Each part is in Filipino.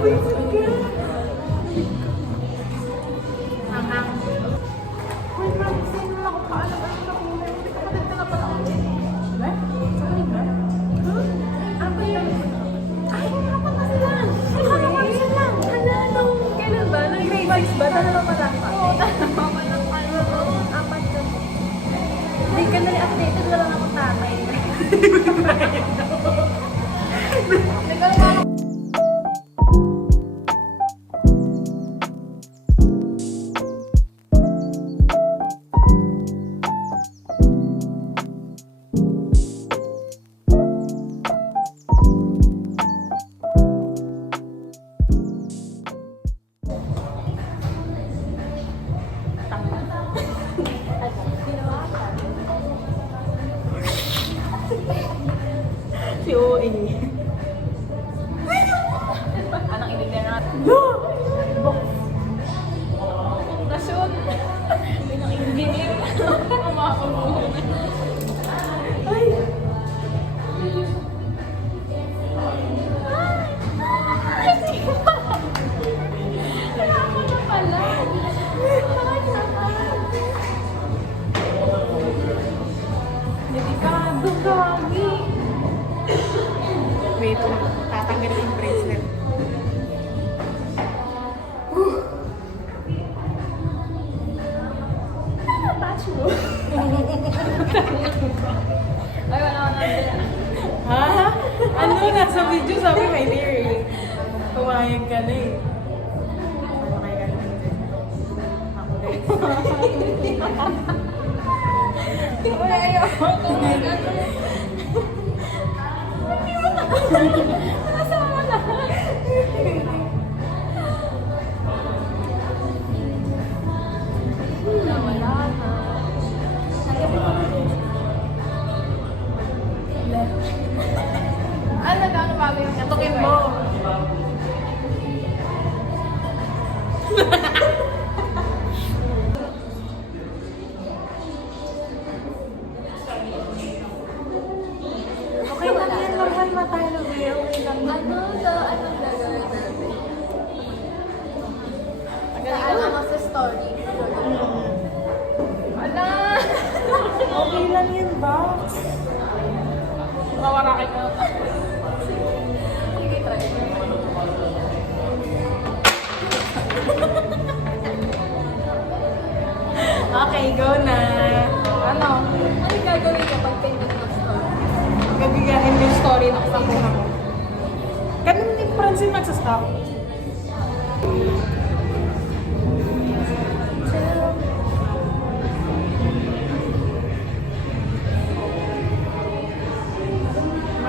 Basic ka. Ang. Uy, mami, sino na ako paalam? Ano na ako? May kapatid ka na pala ako. Ba? Saan ba? Ano ba yun? Ay, nakapag na sila. Nakapag na sila. Hala, nung kailan ba? Nung grade 6 ba? Dalawa pa lang pa. Oo, dalawa pa lang pa. Apat na. Hindi ka na updated na lang ako tatay. Si OA. Anong ibig na natin? No! Nashoot! Binang engineer. Kumakabuhan. Ay! Kaya ako na pala. Bakit naman? Delikado, gagi. Wait, tatanggal yung bracelet. Touch mo. Ay, wala ko na. Ha? Ano? Nasa video sabi may lyric. Kumayag ka na eh. Kumayag ka na din. Ako guys. Uy, ayoko. Kumayag ka na. Nasama na. Wala na. Ano gano'n bago yung katukin mo? Okay lang yan, normal matalo eh. Okay lang. Anong gagawin natin? Ano mo sa story? Wala! Okay lang yan, Box. Mawara kayo. Sige, try. Okay, go na. Ano? Ano gagawin ka pag pindot ng story? Gagigahin yung story na kasakuha mo. Ganun din Francine magsastop.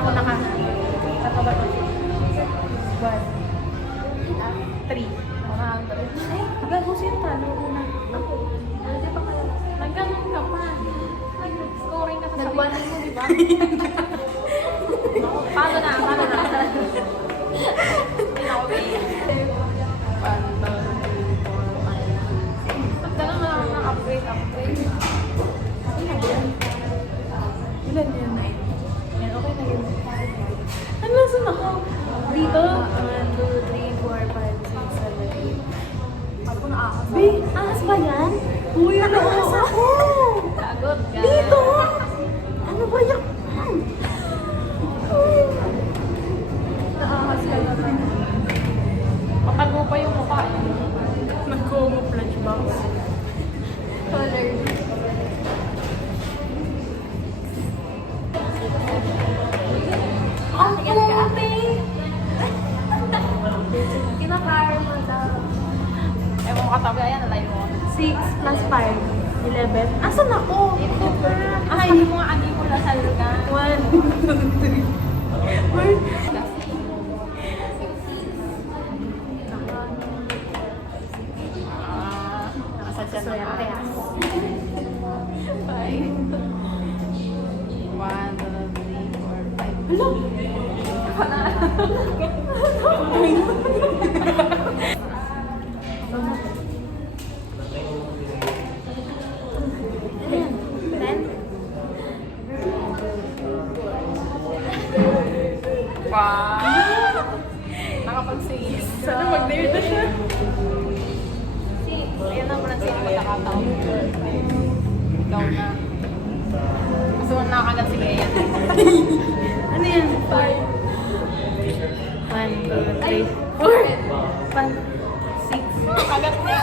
Ako na ka. Saan ba ito? 1, 3. Ay, gagawin talo na. Ako. Hindi pa pala. Nagganon ka pa. Nag-scoring na sa sabi. Nag-1 mo, di ba? Paano na? Paano na? Hindi na ako ba? 1, 2, 3, 4, 5, 6. Pag gano'n mo lang upgrade. Ilan yan? Ilan yan na ito? Yan, okay na yun. Ano saan ako? Dito? 1, 2, 3, 4, 5, 6, 7, 8. Ako na ahas. Be, ahas ba yan? Uy, ano ahas ako? Sagot ka. Dito! Ano ba yan? Naahas ka naman. Patago pa yung mukha eh. Nag-camouflage box. Color. Ang puti! Kinaka-arma daw. Ewan mo katabi, ayan, nalayo mo. 6 plus 5, 11. Asan ako? Ito ba? Ay, hindi mo lasal ka. 1, 2, 3. Nakasadya sa parehas. 5. 1, 2, 3, 4, 5. Hello? Wow! Nakapag-6. Ayan na mo lang sa'yo pagkakataon. Ikaw na. Gusto mo nakakagat si Bea. Ano yan? 1, 2, 3, 4, 5, 6. Kagat na.